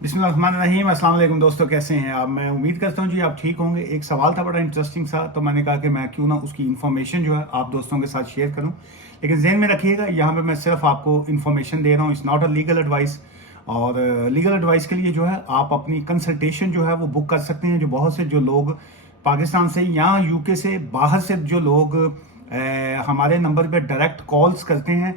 बिस्मिल्लाहिर्रहमानिर्रहीम। अस्सलाम वालेकुम दोस्तों, कैसे हैं आप? मैं उम्मीद करता हूं जी आप ठीक होंगे। एक सवाल था बड़ा इंटरेस्टिंग सा, तो मैंने कहा कि मैं क्यों ना उसकी इन्फॉर्मेशन जो है आप दोस्तों के साथ शेयर करूं। लेकिन जहन में रखिएगा, यहाँ पे मैं सिर्फ आपको इन्फॉर्मेशन दे रहा हूँ, it's not a legal advice. और लीगल एडवाइस के लिए जो है आप अपनी कंसल्टेशन जो है वो बुक कर सकते हैं। जो बहुत से जो लोग पाकिस्तान से या यूके से बाहर से जो लोग हमारे नंबर पे डायरेक्ट कॉल्स करते हैं,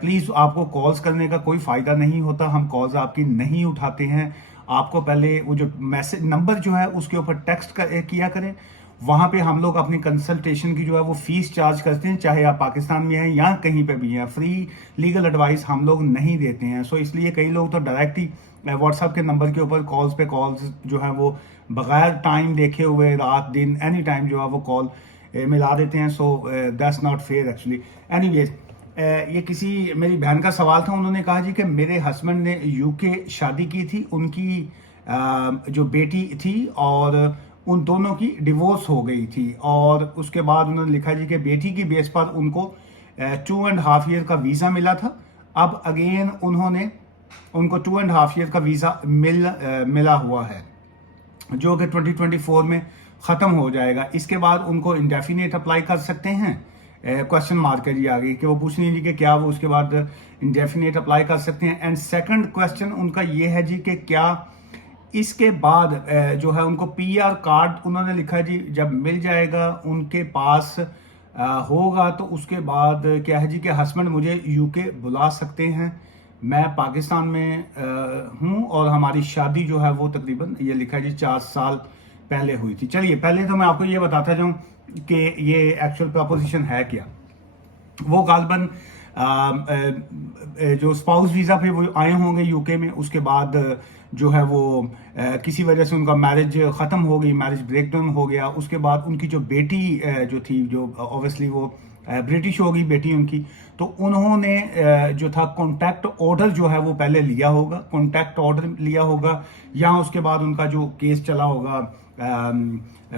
प्लीज़ आपको कॉल्स करने का कोई फ़ायदा नहीं होता। हम कॉल्स आपकी नहीं उठाते हैं। आपको पहले वो जो मैसेज नंबर जो है उसके ऊपर टेक्स्ट किया करें। वहाँ पे हम लोग अपनी कंसल्टेशन की जो है वो फीस चार्ज करते हैं, चाहे आप पाकिस्तान में हैं या कहीं पे भी हैं। फ्री लीगल एडवाइस हम लोग नहीं देते हैं। सो इसलिए कई लोग तो डायरेक्ट ही व्हाट्सएप के नंबर के ऊपर कॉल्स पे कॉल्स जो है वो बगैर टाइम देखे हुए रात दिन एनी टाइम जो है वो कॉल मिला देते हैं। So that's not fair actually. Anyways, ये किसी मेरी बहन का सवाल था। उन्होंने कहा जी कि मेरे हस्बैंड ने यूके शादी की थी, उनकी जो बेटी थी और उन दोनों की डिवोर्स हो गई थी। और उसके बाद उन्होंने लिखा जी कि बेटी की बेस पर उनको 2.5 ईयर का वीज़ा मिला था। अब अगेन उनको 2.5 ईयर का वीज़ा मिला हुआ है, जो कि 2024 में ख़त्म हो जाएगा। इसके बाद उनको इंडेफिनेट अप्लाई कर सकते हैं। क्वेश्चन मार्क है जी आगे, कि वो पूछ रही जी कि क्या वो उसके बाद इंडेफिनेट अप्लाई कर सकते हैं। एंड सेकंड क्वेश्चन उनका ये है जी कि क्या इसके बाद जो है उनको पीआर कार्ड, उन्होंने लिखा जी जब मिल जाएगा उनके पास होगा, तो उसके बाद क्या है जी कि हस्बैंड मुझे यूके बुला सकते हैं। मैं पाकिस्तान में हूँ और हमारी शादी जो है वो तकरीबन, ये लिखा है जी 4 साल पहले हुई थी। चलिए पहले तो मैं आपको ये बताता जाऊँ कि ये एक्चुअल प्रपोजिशन है क्या। वो गालबन जो स्पाउस वीज़ा पे वो आए होंगे यूके में। उसके बाद जो है वो किसी वजह से उनका मैरिज ख़त्म हो गई, मैरिज ब्रेकडाउन हो गया। उसके बाद उनकी जो बेटी जो थी, जो ऑब्वियसली वो ब्रिटिश हो गई बेटी उनकी, तो उन्होंने जो था कॉन्टैक्ट ऑर्डर जो है वो पहले लिया होगा, कॉन्टैक्ट ऑर्डर लिया होगा, या उसके बाद उनका जो केस चला होगा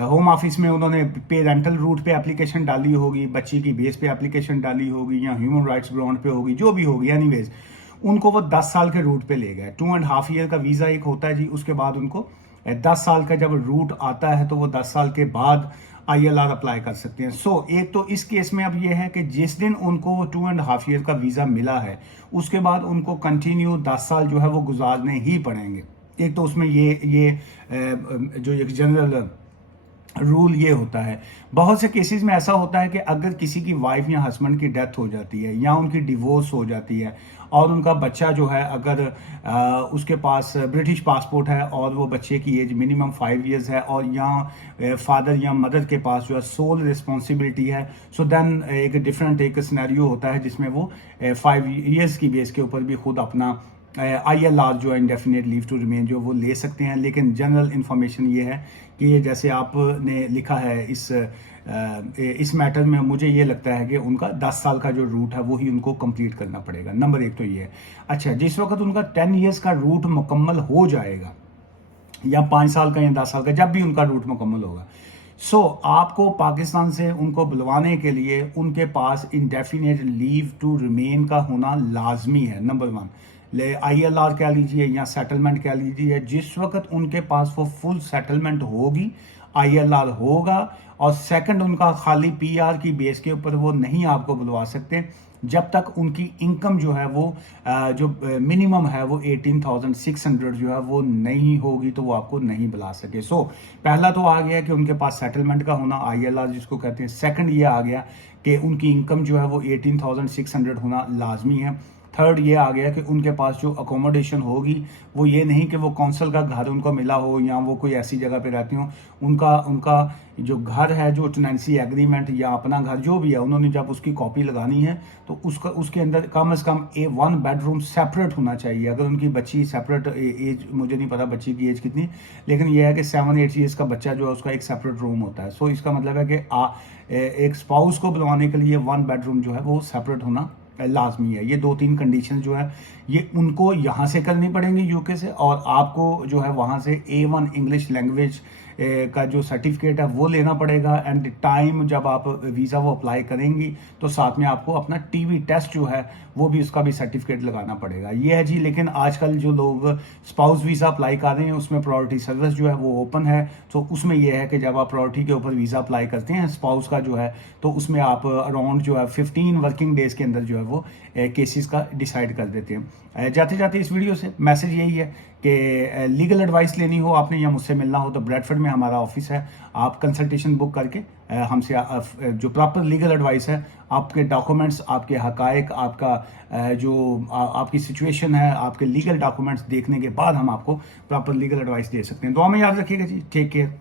होम ऑफिस में, उन्होंने पेरेंटल रूट पे एप्लीकेशन डाली होगी, बच्ची की बेस पे एप्लीकेशन डाली होगी, या ह्यूमन राइट्स ग्राउंड पे होगी, जो भी होगी। एनीवेज उनको वो 10 साल के रूट पे ले गए। 2.5 ईयर का वीज़ा एक होता है जी। उसके बाद उनको 10 साल का जब रूट आता है तो वो 10 साल के बाद ILR अप्लाई कर सकते हैं। एक तो इस केस में अब ये है कि जिस दिन उनको 2.5 ईयर का वीज़ा मिला है, उसके बाद उनको कंटिन्यू 10 साल जो है वो गुजारने ही पड़ेंगे। एक तो उसमें ये जो एक जनरल रूल ये होता है। बहुत से केसेस में ऐसा होता है कि अगर किसी की वाइफ या हस्बैंड की डेथ हो जाती है या उनकी डिवोर्स हो जाती है और उनका बच्चा जो है, अगर उसके पास ब्रिटिश पासपोर्ट है और वो बच्चे की एज मिनिमम 5 इयर्स है, और या फादर या मदर के पास जो है सोल रिस्पॉन्सिबिलिटी है, सो देन एक डिफरेंट एक सिनेरियो होता है जिसमें वो 5 इयर्स की बेस के ऊपर भी खुद अपना ILR जो है इंडेफिनेट लीव टू रिमेन जो वो ले सकते हैं। लेकिन जनरल इन्फॉर्मेशन ये है कि जैसे आपने लिखा है इस मैटर में, मुझे ये लगता है कि उनका 10 साल का जो रूट है वो ही उनको कंप्लीट करना पड़ेगा। नंबर एक तो ये है। अच्छा, जिस वक्त उनका 10 इयर्स का रूट मुकम्मल हो जाएगा, या 5 साल का या 10 साल का, जब भी उनका रूट मुकम्मल होगा, आपको पाकिस्तान से उनको बुलवाने के लिए उनके पास इंडेफिनेट लीव टू रिमेन का होना लाजमी है। नंबर 1 ILR कह लीजिए या सेटलमेंट कह लीजिए। जिस वक्त उनके पास वो फुल सेटलमेंट होगी, ILR होगा। और सेकंड, उनका खाली PR की बेस के ऊपर वो नहीं आपको बुलवा सकते जब तक उनकी इनकम जो है वो जो मिनिमम है वो 18,600 जो है वो नहीं होगी, तो वो आपको नहीं बुला सके। पहला तो आ गया कि उनके पास सेटलमेंट का होना, ILR जिसको कहते हैं। सेकंड ये आ गया कि उनकी इनकम जो है वो 18,600 होना लाजमी है। थर्ड ये आ गया कि उनके पास जो अकोमोडेशन होगी वो ये नहीं कि वो कौंसल का घर उनको मिला हो या वो कोई ऐसी जगह पे रहती हो। उनका जो घर है, जो टेनेंसी एग्रीमेंट या अपना घर जो भी है, उन्होंने जब उसकी कॉपी लगानी है तो उसके अंदर कम से कम 1 बेडरूम सेपरेट होना चाहिए। अगर उनकी बच्ची सेपरेट एज, मुझे नहीं पता बच्ची की एज कितनी, लेकिन यह है कि 7-8 ईयर्स का बच्चा जो है उसका एक सेपरेट रूम होता है। इसका मतलब है कि एक स्पाउस को बुलवाने के लिए 1 बेडरूम जो है वो सेपरेट होना लाजमी है। ये 2-3 कंडीशन जो है ये उनको यहाँ से करनी पड़ेंगी यूके से, और आपको जो है वहाँ से A1 इंग्लिश लैंग्वेज का जो सर्टिफिकेट है वो लेना पड़ेगा। एंड टाइम जब आप वीज़ा वो अप्लाई करेंगी तो साथ में आपको अपना टीवी टेस्ट जो है वो भी, उसका भी सर्टिफिकेट लगाना पड़ेगा। ये है जी। लेकिन आजकल जो लोग स्पाउस वीज़ा अप्लाई कर रहे हैं उसमें प्रायोरिटी सर्विस जो है वो ओपन है। तो उसमें यह है कि जब आप प्रायोरिटी के ऊपर वीज़ा अप्लाई करते हैं स्पाउस का जो है, तो उसमें आप अराउंड जो है 15 वर्किंग डेज के अंदर जो है वो केसेस का डिसाइड कर देते हैं। जाते जाते इस वीडियो से मैसेज यही है कि लीगल एडवाइस लेनी हो आपने या मुझसे मिलना हो तो ब्रैडफोर्ड में हमारा ऑफिस है। आप कंसल्टेशन बुक करके हमसे जो प्रॉपर लीगल एडवाइस है, आपके डॉक्यूमेंट्स, आपके हकायक, आपका आपकी सिचुएशन है, आपके लीगल डॉक्यूमेंट्स देखने के बाद हम आपको प्रॉपर लीगल एडवाइस दे सकते हैं। दुआ में याद रखिएगा जी। Take care.